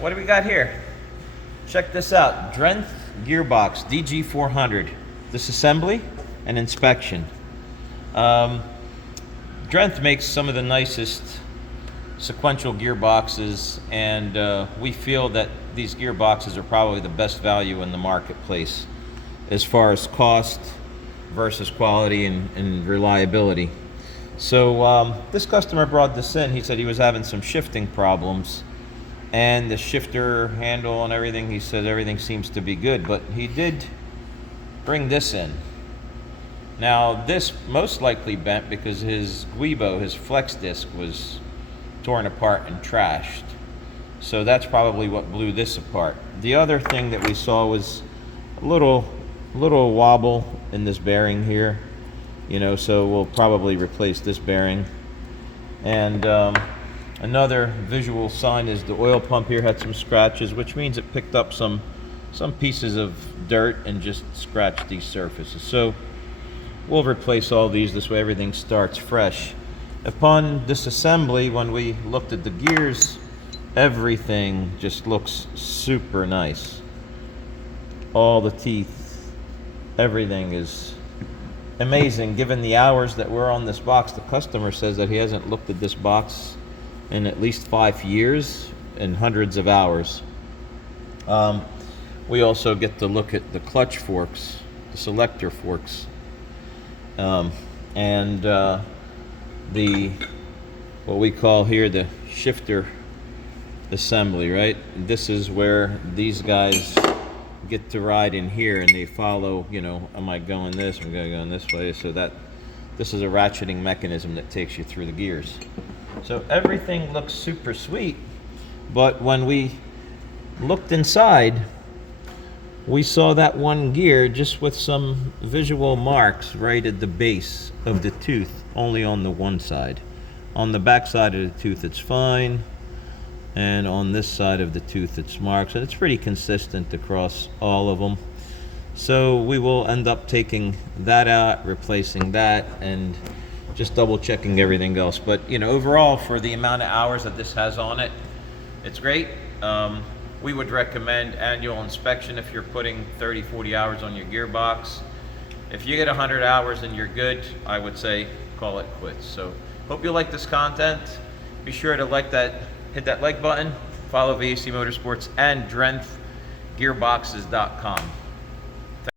what do we got here? Check this out. Drenth Gearbox DG400. Disassembly and inspection. Drenth makes some of the nicest sequential gearboxes, and we feel that these gearboxes are probably the best value in the marketplace as far as cost versus quality and reliability. So this customer brought this in. He said he was having some shifting problems, and the shifter handle and everything, he said everything seems to be good, but he did bring this in. Now this most likely bent because his guibo, his flex disc, was torn apart and trashed. So that's probably what blew this apart. The other thing that we saw was a little wobble in this bearing here, you know, so we'll probably replace this bearing. And another visual sign is the oil pump here had some scratches, which means it picked up some pieces of dirt and just scratched these surfaces. So we'll replace all these, this way everything starts fresh. Upon disassembly, when we looked at the gears, everything just looks super nice. All the teeth, everything is amazing. Given the hours that were on this box, the customer says that he hasn't looked at this box in at least 5 years and hundreds of hours. We also get to look at the clutch forks, the selector forks, and the what we call here the shifter assembly, right? This is where these guys get to ride in here, and they follow, you know, am I going this, I'm going to go in this way, so that this is a ratcheting mechanism that takes you through the gears. So everything looks super sweet, but when we looked inside, we saw that one gear just with some visual marks right at the base of the tooth, only on the one side. On the back side of the tooth it's fine, and on this side of the tooth it's marks, and it's pretty consistent across all of them. So we will end up taking that out, replacing that, and just double checking everything else. But you know, overall, for the amount of hours that this has on it, it's great. We would recommend annual inspection if you're putting 30-40 hours on your gearbox. If you get 100 hours and you're good, I would say call it quits. So hope you like this content. Be sure to like that, hit that like button, follow VAC Motorsports and DrenthGearboxes.com.